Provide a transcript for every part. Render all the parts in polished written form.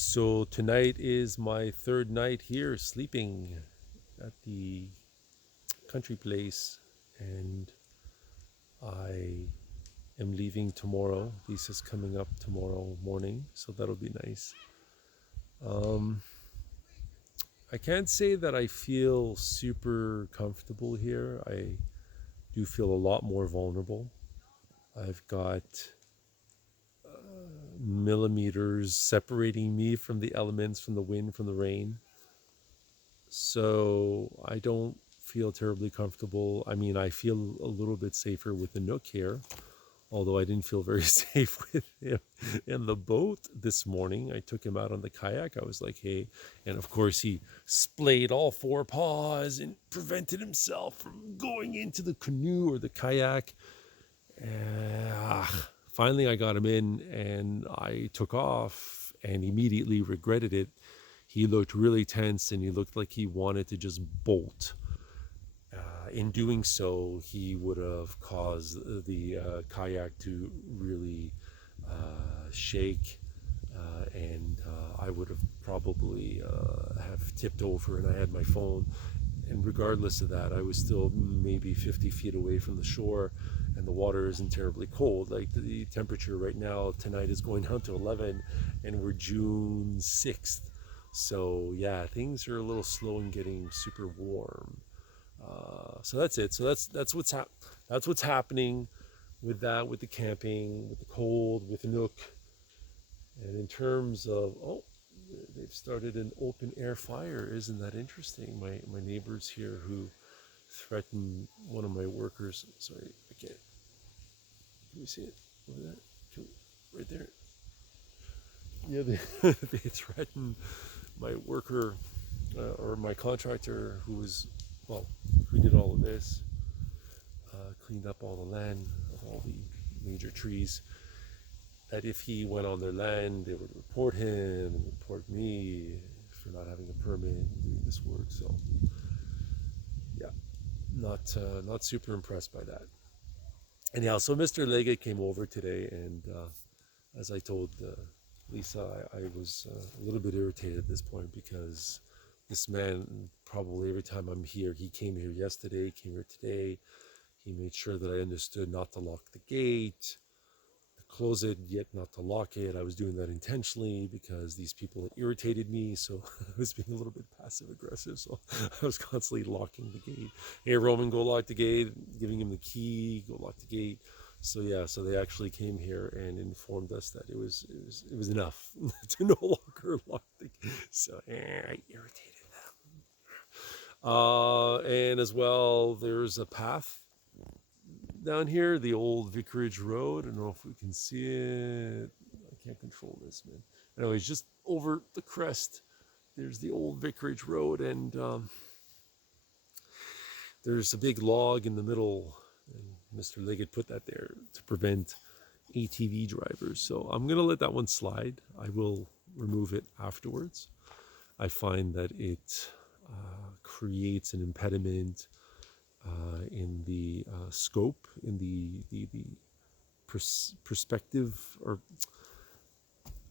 So tonight is my third night here sleeping at the country place, and I am leaving tomorrow. Lisa's coming up tomorrow morning, so that'll be nice. Um, I can't say that I feel super comfortable here. I do feel a lot more vulnerable. I've got millimeters separating me from the elements, from the wind, from the rain. So I don't feel terribly comfortable. I mean, I feel a little bit safer with the Nook here, although I didn't feel very safe with him in the boat this morning. I took him out on the kayak. I was like, hey, and of course he splayed all four paws and prevented himself from going into the canoe or the kayak. Finally, I got him in and I took off and immediately regretted it. He looked really tense and he looked like he wanted to just bolt. In doing so, he would have caused the kayak to really shake, and I would have probably have tipped over. And I had my phone, and regardless of that, I was still maybe 50 feet away from the shore, and the water isn't terribly cold. Like the temperature right now tonight is going down to 11, and we're June 6th. So yeah, things are a little slow in getting super warm. So that's it. So that's what's happening with that, with the camping, with the cold, with Nook. And in terms of they've started an open air fire. Isn't that interesting? My neighbors here who threatened one of my workers. Sorry, I can't. Can you see it over there? Right there. Yeah, they threatened my worker or my contractor who was, well, who did all of this, cleaned up all the land of all the major trees, that if he went on their land, they would report him and report me for not having a permit and doing this work. So, yeah, not super impressed by that. Anyhow, so Mr. Leggett came over today, and as I told Lisa, I was a little bit irritated at this point because this man, probably every time I'm here, he came here yesterday, came here today. He made sure that I understood not to lock the gate, to close it, yet not to lock it. I was doing that intentionally because these people had irritated me, so I was being a little bit passive aggressive. So I was constantly locking the gate. Hey, Roman, go lock the gate. Giving him the key, go lock the gate. So yeah, so they actually came here and informed us that it was enough to no longer lock the gate. So I irritated them. And as well, there's a path down here, the old Vicarage Road. I don't know if we can see it. I can't control this, man. Anyways, just over the crest, there's the old Vicarage Road, and there's a big log in the middle, and Mr. Liggett put that there to prevent ATV drivers. So I'm going to let that one slide. I will remove it afterwards. I find that it creates an impediment in the scope, in the perspective, or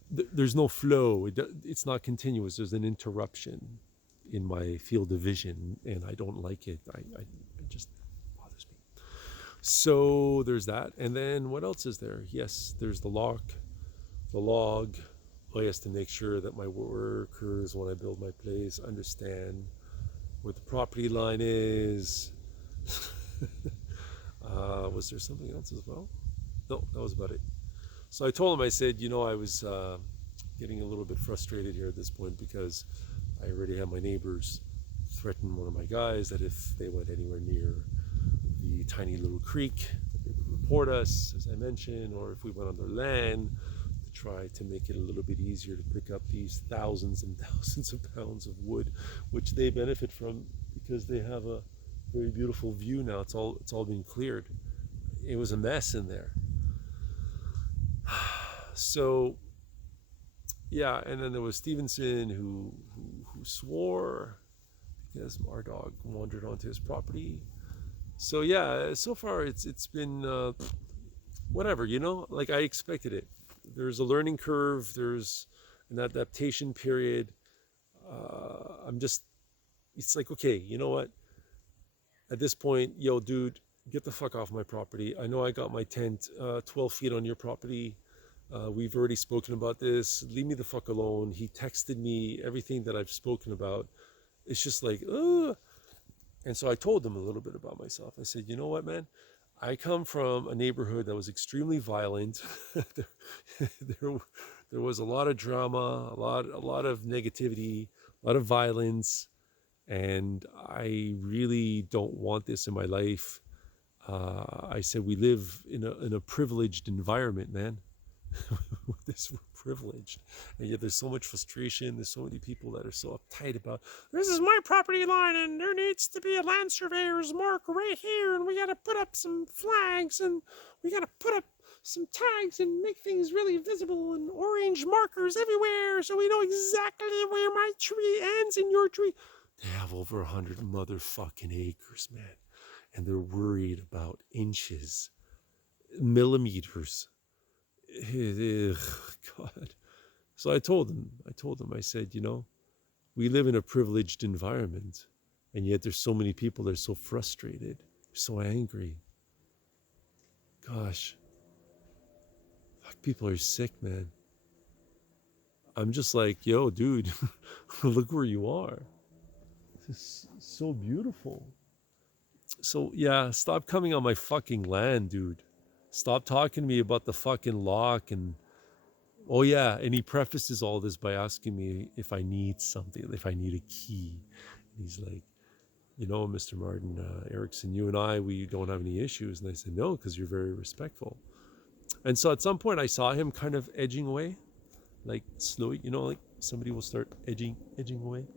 there's no flow. It's not continuous. There's an interruption in my field of vision, and I don't like it. It just bothers me. So there's that. And then what else is there? Yes, there's the log. I has to make sure that my workers, when I build my place, understand where the property line is. Was there something else as well? No, that was about it. So I told him, I said, I was getting a little bit frustrated here at this point because I already have my neighbors threaten one of my guys that if they went anywhere near the tiny little creek, that they would report us, as I mentioned, or if we went on their land, to try to make it a little bit easier to pick up these thousands and thousands of pounds of wood, which they benefit from because they have a very beautiful view now. It's all being cleared. It was a mess in there. So yeah, and then there was Stevenson who swore because our dog wandered onto his property. So yeah, so far it's been whatever, like I expected it. There's a learning curve. There's an adaptation period. I'm just, it's like, okay, you know what? At this point, yo, dude, get the fuck off my property. I know I got my tent 12 feet on your property. We've already spoken about this. Leave me the fuck alone. He texted me everything that I've spoken about. It's just like, ugh. And so I told him a little bit about myself. I said, you know what, man? I come from a neighborhood that was extremely violent. there, there, there was a lot of drama, a lot of negativity, a lot of violence, and I really don't want this in my life. I said we live in a privileged environment, man. This, we're privileged, and yet there's so much frustration. There's so many people that are so uptight about, this is my property line and there needs to be a land surveyor's mark right here, and we got to put up some flags, and we got to put up some tags and make things really visible, and orange markers everywhere so we know exactly where my tree ends and your tree. They have over 100 motherfucking acres, man, and they're worried about inches, millimeters. Ugh, God. So I said, you know, we live in a privileged environment, and yet there's so many people that are so frustrated, so angry. Gosh, fuck, people are sick, man. I'm just like, yo, dude, look where you are. This is so beautiful. So yeah, stop coming on my fucking land, dude. Stop talking to me about the fucking lock and, oh yeah, and he prefaces all this by asking me if I need something, if I need a key. And he's like, you know, Mr. Martin Erickson, you and I, we don't have any issues. And I said, no, because you're very respectful. And so at some point I saw him kind of edging away, like slowly, you know, like somebody will start edging away.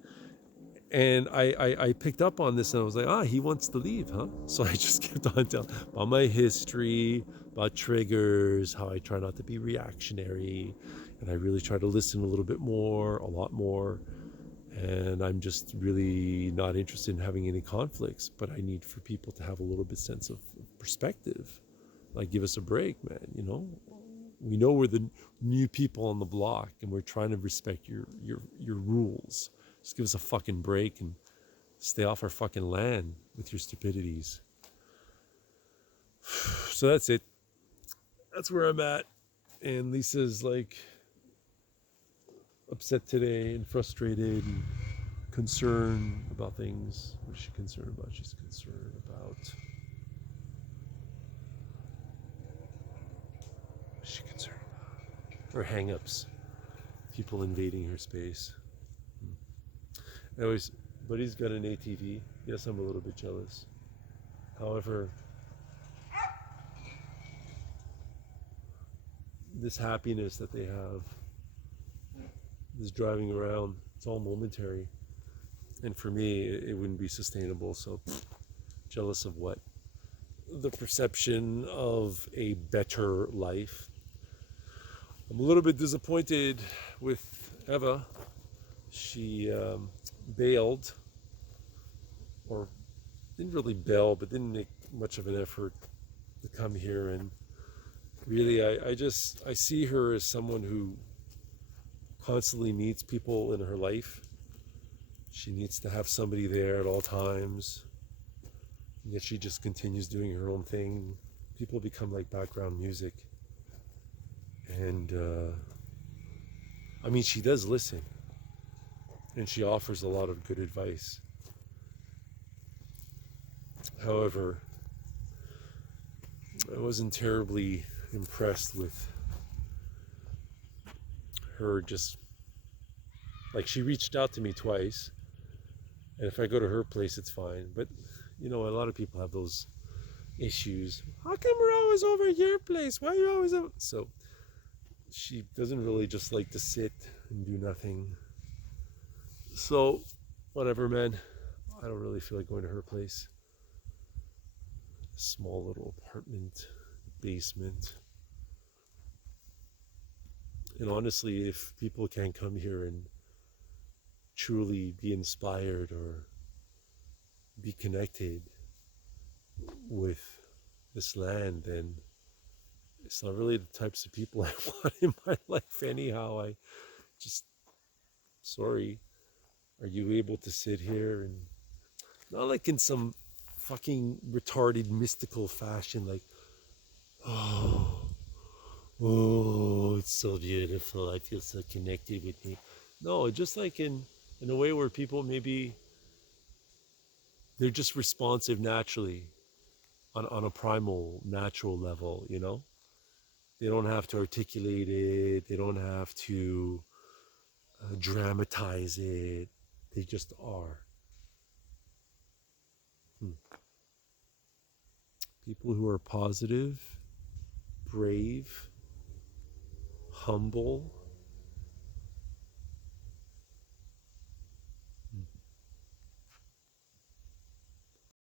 And I picked up on this, and I was like, he wants to leave, huh? So I just kept on telling about my history, about triggers, how I try not to be reactionary, and I really try to listen a little bit more, a lot more. And I'm just really not interested in having any conflicts, but I need for people to have a little bit sense of perspective. Like, give us a break, man, you know? We know we're the new people on the block, and we're trying to respect your rules. Just give us a fucking break and stay off our fucking land with your stupidities. So that's it. That's where I'm at. And Lisa's like upset today and frustrated and concerned about things. What is she concerned about? She's concerned about. What is she concerned about? Her hang-ups. People invading her space. Anyways, Buddy's got an ATV. Yes, I'm a little bit jealous. However, this happiness that they have, this driving around, it's all momentary. And for me, it wouldn't be sustainable. So, jealous of what? The perception of a better life. I'm a little bit disappointed with Eva. She bailed, or didn't really bail, but didn't make much of an effort to come here. And really, I see her as someone who constantly needs people in her life. She needs to have somebody there at all times. And yet she just continues doing her own thing. People become like background music. And I mean, she does listen. And she offers a lot of good advice. However, I wasn't terribly impressed with her. Just like, she reached out to me twice, and if I go to her place, it's fine. But you know, a lot of people have those issues. How come we're always over at your place? Why are you always out? So she doesn't really just like to sit and do nothing. So whatever, man. I don't really feel like going to her place. Small little apartment, basement. And honestly, if people can't come here and truly be inspired or be connected with this land, then it's not really the types of people I want in my life anyhow. just sorry. Are you able to sit here and not like in some fucking retarded mystical fashion, like, oh, oh, it's so beautiful. I feel so connected with me. No, just like in a way where people maybe they're just responsive naturally on a primal natural level, you know? They don't have to articulate it. They don't have to dramatize it. They just are. Hmm. People who are positive, brave, humble,